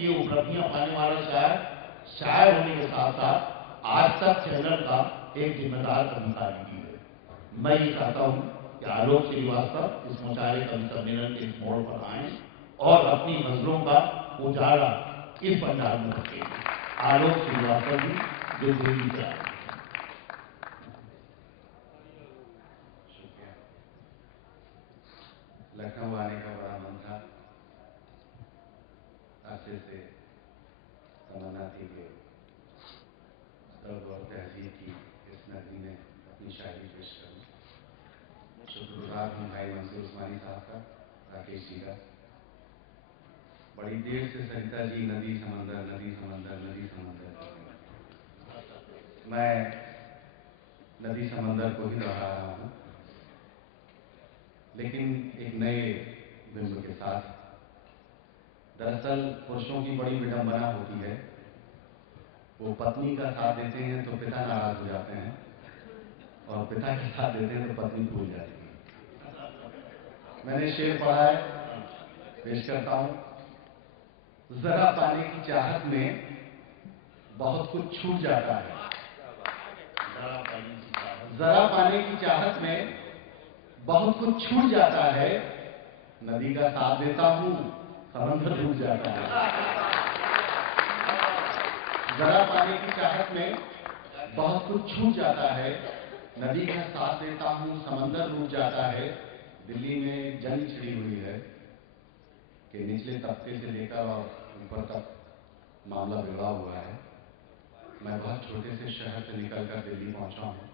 ये उपलब्धियां पाने वाला शायर होने के साथ साथ आज तक चैनल का एक जिम्मेदार अधिकारी भी है। मैं ये चाहता हूं कि आलोक श्रीवास्तव इस मुशायरे कवि सम्मेलन के इस मोड़ पर आए और अपनी नजरों का उजाला इस पंडाल में रखेंगे। आलोक श्रीवास्तव जी जो दिल्ली से आए। लखनऊ आने का बड़ा मन था, अरसे से तमन्ना थी कि तलब और तहजीब की इस नगरी में अपनी शायरी पेश करूं। शुक्रगुजार हूं भाई मंसूर उस्मानी साहब का, राकेश जी का। बड़ी देर से सरिता जी नदी समंदर नदी समंदर नदी समंदर, मैं नदी समंदर को ही दोहरा रहा हूं, लेकिन एक नए बिंब के साथ। दरअसल पुरुषों की बड़ी विडंबना होती है, वो पत्नी का साथ देते हैं तो पिता नाराज हो जाते हैं, और पिता का साथ देते हैं तो पत्नी भूल जाती है। मैंने शेर पढ़ा है, पेश करता हूं। जरा पाने की चाहत में बहुत कुछ छूट जाता है, जरा पाने की चाहत में बहुत कुछ छूट जाता है, नदी का साथ देता हूं समंदर डूब जाता है। जरा पाने की चाहत में बहुत कुछ छूट जाता है, नदी का साथ देता हूं समंदर डूब जाता है। दिल्ली में जंग छिड़ी हुई है कि निचले तबके से लेकर और ऊपर तक मामला बिगड़ा हुआ है। मैं बहुत छोटे से शहर से निकलकर दिल्ली पहुंचा हूं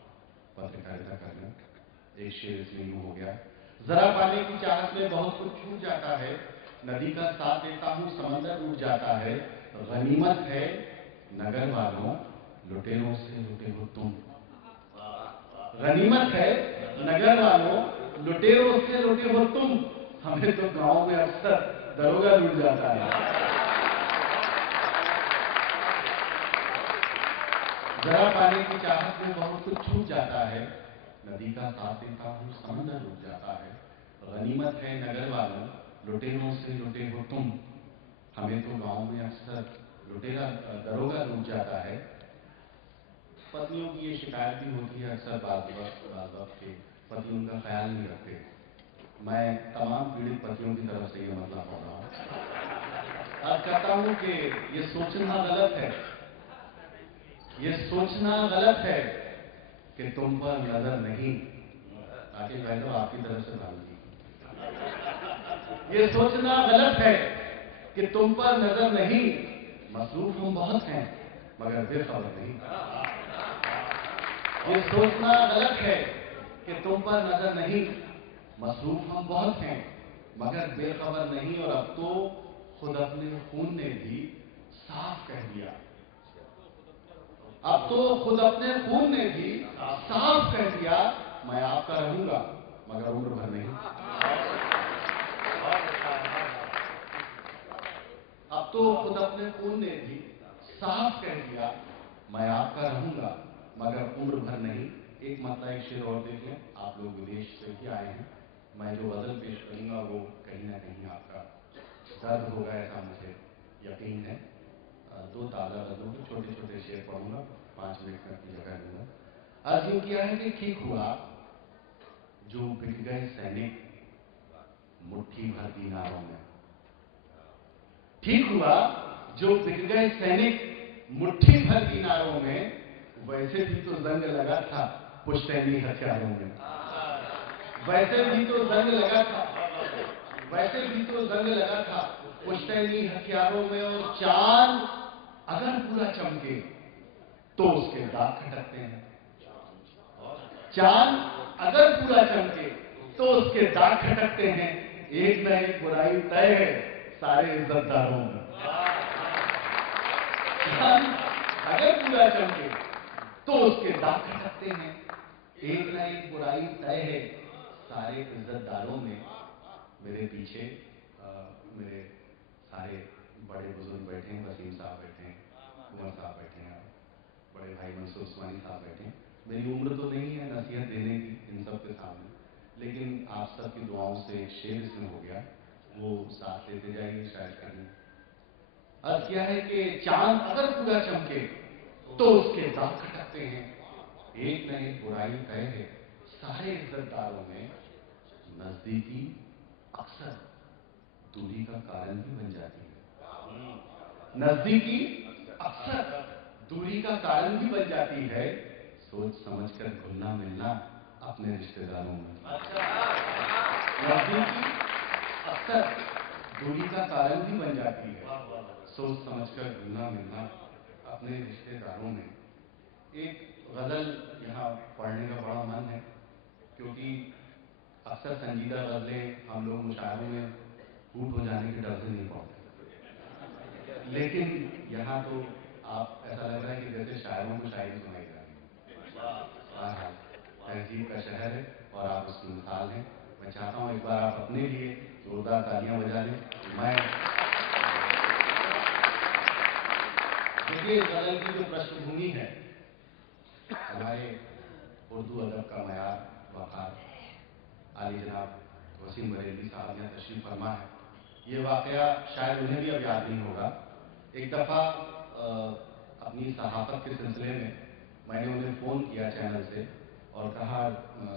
पत्रकारिता करने। एक शेर इसलिए यूं हो गया, जरा पाने की चाहत में बहुत कुछ छूट जाता है, नदी का साथ देता हूं समंदर डूब जाता है। गनीमत है नगर वालों लुटेरों से लुटे हो तुम, गनीमत है नगर वालों लुटेरों से लुटे हो तुम, हमें तो गांव में अक्सर दरोगा लूट जाता है। जरा पाने की चाहत में बहुत कुछ छूट जाता है, नदी का साथ देता हूं समंदर डूब जाता है। गनीमत है नगर वालों लुटेरों से लुटे हो तुम, हमें तो गांव में अक्सर दरोगा लूट जाता है। पत्नियों की ये शिकायत भी होती है अक्सर बात के पति उनका ख्याल नहीं रखते। मैं तमाम पीड़ित पतियों की तरफ से ये मसला पढ़ रहा हूं। आज कहता हूं कि ये सोचना गलत है, ये सोचना गलत है कि तुम पर नजर नहीं, आके भाई तो आपकी तरफ से भाई जी, ये सोचना गलत है कि तुम पर नजर नहीं, मसरूफ हम बहुत हैं मगर बेखबर नहीं। ये सोचना गलत है कि तुम पर नजर नहीं, मसरूफ हम बहुत हैं मगर बेखबर नहीं। और अब तो खुद अपने खून ने भी साफ कह दिया, अब तो खुद अपने खून ने भी साफ कह दिया, मैं आपका रहूंगा मगर उम्र भर नहीं। अब तो खुद अपने खून ने भी साफ कह दिया, मैं आपका रहूंगा मगर उम्र भर नहीं। एक मतलब एक शेर और देख लें, आप लोग विदेश से ही आए हैं, मैं जो गजल पेश करूंगा वो कहीं ना कहीं आपका दर्द होगा ऐसा मुझे यकीन है। दो ताजा गजलों के छोटे छोटे शेर पढ़ूंगा, 5 मिनट में अपनी जगह लूंगा। आज यूं किया है कि ठीक हुआ जो बिक गए सैनिक मुट्ठी भर दीनारों में, ठीक हुआ जो बिक गए सैनिक मुट्ठी भर दीनारों में, वैसे भी तो जंग लगा था पुश्तैनी हथियारों में, वैसे भी तो जंग लगा था, वैसे भी तो जंग लगा था पुश्तैनी हथियारों में। और चांद अगर पूरा चमके तो उसके दाग खटकते हैं, चांद अगर पूरा चमके तो उसके दाग खटकते हैं। एक न एक बुराई तय है सारे इज्जतदारों में, चांद अगर पूरा चमके तो उसके दाग खटकते हैं। एक न एक बुराई तय है सारे इज्जतदारों में। मेरे पीछे मेरे सारे बड़े बुजुर्ग बैठे हैं, वसीम साहब बैठे हैं, कुंवर साहब बैठे हैं, बड़े भाई मंसूर उस्मानी साहब बैठे हैं। मेरी उम्र तो नहीं है नसीहत देने की इन सब के सामने, लेकिन आप सबकी दुआओं से एक शेर इसमें हो गया, वो साथ लेते जाइए शायद कहीं। अर्ज किया है कि चांद अगर पूरा चमके तो उसके दाग खटकते हैं, एक न एक बुराई तय है सारे इज्जतदारों में, नजदीकी अक्सर दूरी का कारण भी बन जाती है, नजदीकी अक्सर दूरी का कारण भी बन जाती है, सोच समझकर घुलना मिलना अपने रिश्तेदारों में। नजदीकी अक्सर दूरी का कारण भी बन जाती है, सोच समझकर घुलना मिलना अपने रिश्तेदारों में। एक गजल यहाँ पढ़ने का बड़ा मन है, क्योंकि अक्सर संजीदा गजलें हम लोग मुशायरों में फूट हो जाने के डर से नहीं पढ़ते, लेकिन यहाँ तो आप ऐसा लग रहा है कि जैसे शायरों को शायरी सुनाई जा रही है। तहजीब का शहर है और आप उसकी मिसाल हैं। मैं चाहता हूँ एक बार आप अपने लिए जोरदार तालियां बजा लें। मैं देखिए, गजल की जो पृष्ठभूमि है, हमारे उर्दू अदब का मयार वक़ार आली जनाब वसीम बरेलवी साहब यहाँ तशरीफ फरमा है। ये वाकया शायद उन्हें भी अब याद नहीं होगा। एक दफ़ा अपनी सहाफ़त के सिलसिले में मैंने उन्हें फ़ोन किया चैनल से और कहा,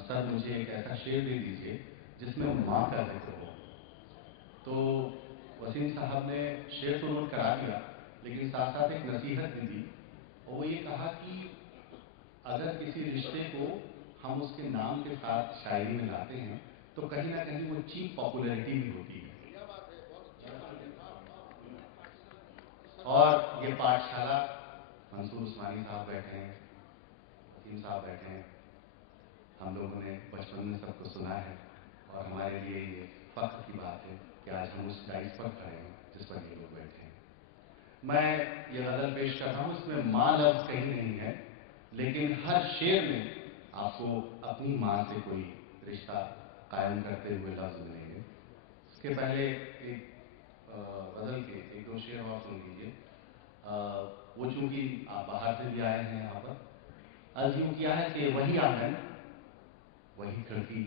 सर मुझे एक ऐसा शेर दे दीजिए जिसमें माँ का जिक्र हो। तो वसीम साहब ने शेर तो नोट करा दिया, लेकिन साथ साथ एक नसीहत भी दी, और वो ये कहा कि अगर किसी रिश्ते को हम उसके नाम के साथ शायरी में लाते हैं तो कहीं ना कहीं वो चीप पॉपुलैरिटी भी होती है। और ये पाठशाला, मंसूर उस्मानी साहब बैठे हैं, वसीम साहब बैठे हैं, हम लोगों ने बचपन में सबको सुना है, और हमारे लिए ये फख्र की बात है कि आज हम उस डाइस पर खड़े हैं जिस पर ये लोग बैठे हैं। मैं ये गजल पेश कर रहा हूँ, इसमें माँ लफ्ज़ कहीं नहीं है, लेकिन हर शेर में आपको अपनी माँ से कोई रिश्ता कायम करते हुए लफ्ज़ मिलेंगे। इसके पहले एक गजल के एक दो शेर और सुन लीजिए। वो चूंकि आप बाहर से भी आए हैं यहाँ पर, अर्ज़ यूं किया है कि वही आंगन, वही खिड़की,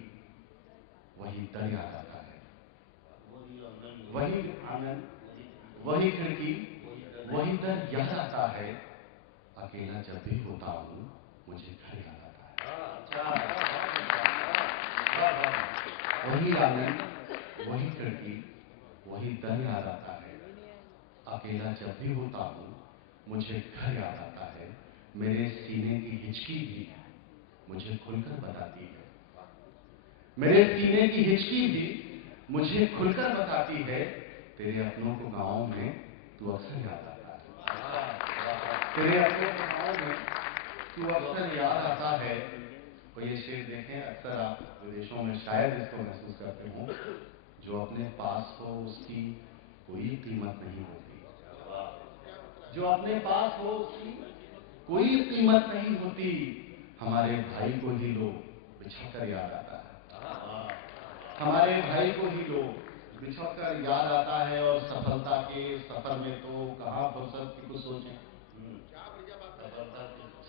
वही दर याद आता है, वही आंगन, वही खिड़की, वही दर याद आता है, अकेला जब भी होता हूँ मुझे घर याद आता है। वही आंगन, वही खिड़की, वही दर याद आता है, अकेला जब भी होता हूँ मुझे घर याद आता है, मेरे सीने की हिचकी भी मुझे खुलकर बताती है, मेरे सीने की हिचकी भी मुझे खुलकर बताती है, तेरे अपनों को गाँव में तू अक्सर याद आता है, तेरे अपनों को गाँव में तू अक्सर याद आता है। तो ये शेर देखें, अक्सर आप विदेशों में शायद इसको महसूस करते हों, जो अपने पास हो उसकी कोई कीमत नहीं होती, जो अपने पास हो उसकी कोई कीमत नहीं होती, हमारे भाई को ही लोग बिछड़कर याद आता है, हमारे भाई को ही लोग बिछड़कर याद आता है, और सफलता के सफर में तो कहाँ फुर्सत की कुछ सोचें,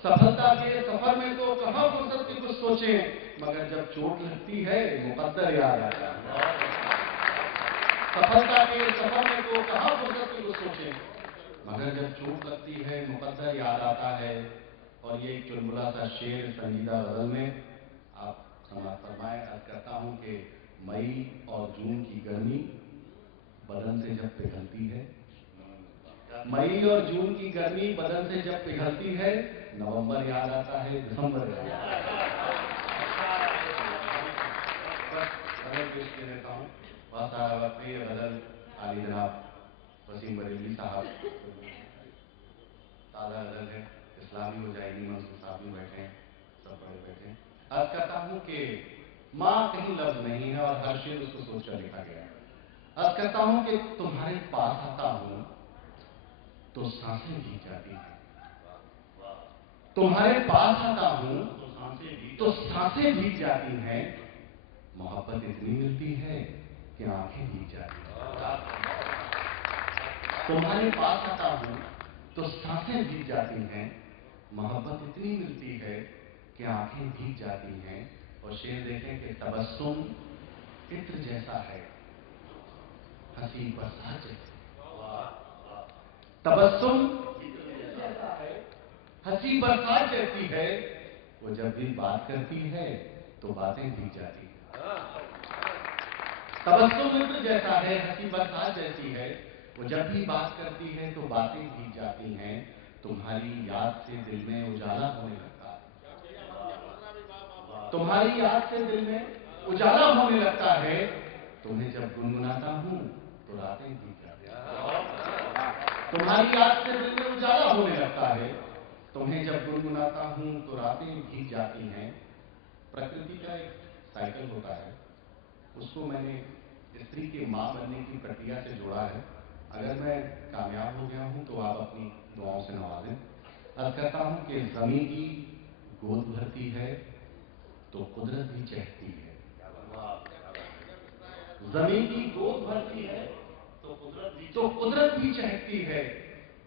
सफलता के सफर में तो कहाँ फुर्सत की कुछ सोचें, मगर जब चोट लगती है मुकद्दर याद आता है, सफलता के सफर में तो कहाँ फुर्सत की कुछ सोचें, मगर जब चोट लगती है मुकद्दर याद आता है। और ये एक चुलबुला सा शेर संजीदा गजल में आप समाज फरमाएं। अर्ज करता हूँ कि मई और जून की गर्मी बदन से जब पिघलती है, मई और जून की गर्मी बदन से जब पिघलती है, नवंबर याद आता है, दिसंबर याद आता है। गजल पेश कर देता हूँ, बहुत सारा वक्त ये गजल आली जनाब वसीम बरेलवी साहब, ताज़ा गजल है, इस्लामी हो जाएगी, मंसूर साहब भी बैठे हैं, सब बड़े बैठे हैं। अर्ज करता हूँ कि माँ कहीं लफ्ज नहीं है और हर शेर उसको सोचकर लिखा गया है। अर्ज करता हूँ कि तुम्हारे पास आता हूँ तो सांसें भीग जाती हैं, तुम्हारे पास आता हूँ तो सांसें भीग जाती हैं, मोहब्बत इतनी मिलती है कि आंखें भीग जाती हैं। तुम्हारे पास आता हूँ तो सांसें भीग जाती हैं, मोहब्बत इतनी मिलती है कि आंखें भीग जाती हैं। और शेर देखें कि तबस्सुम इत्र जैसा है, हंसी बरसात जैसी, तबस्सुम हंसी बरसात जैसी है, वो जब भी बात करती है तो बातें भीग जाती हैं। तबस्सुम मित्र जैसा है, हंसी बरसात जैसी है, वो जब भी बात करती है तो बातें भीग जाती हैं। तुम्हारी याद से दिल में उजाला होने लगता है, तुम्हारी याद से दिल में उजाला होने लगता है। तुम्हें जब गुनगुनाता हूं तो रातें भीग जाती हैं। तुम्हारी याद से दिल में उजाला होने लगता है, तुम्हें जब गुनगुनाता हूं तो रातें भीग जाती हैं। प्रकृति का एक साइकिल होता है, उसको मैंने स्त्री के मां बनने की प्रक्रिया से जोड़ा है। अगर मैं कामयाब हो गया हूं तो आप अपनी दुआओं से नवाजें। अर्ज करता हूं कि जमीन की गोद भरती है तो कुदरत भी चहकती है। जमीन की गोद भरती है तो कुदरत भी चहकती है।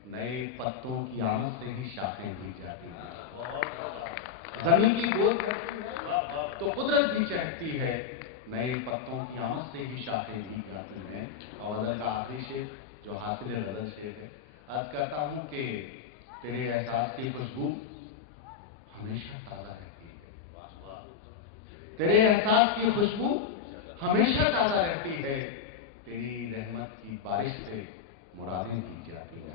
नए पत्तों की आमद से ही शाखें भीग जाती हैं। जमीन की गोद भरती है तो कुदरत भी चहकती है। नए पत्तों की आमद से ही शाखें भीग जाती हैं। और गजल का आखिरी शेर जो हासिल गजल शेर है, अर्ज करता हूं कि तेरे एहसास की खुशबू हमेशा ताजा रहती है। तेरे एहसास की खुशबू हमेशा ताजा रहती है। तेरी रहमत की बारिश से मुरादें भीग जाती हैं।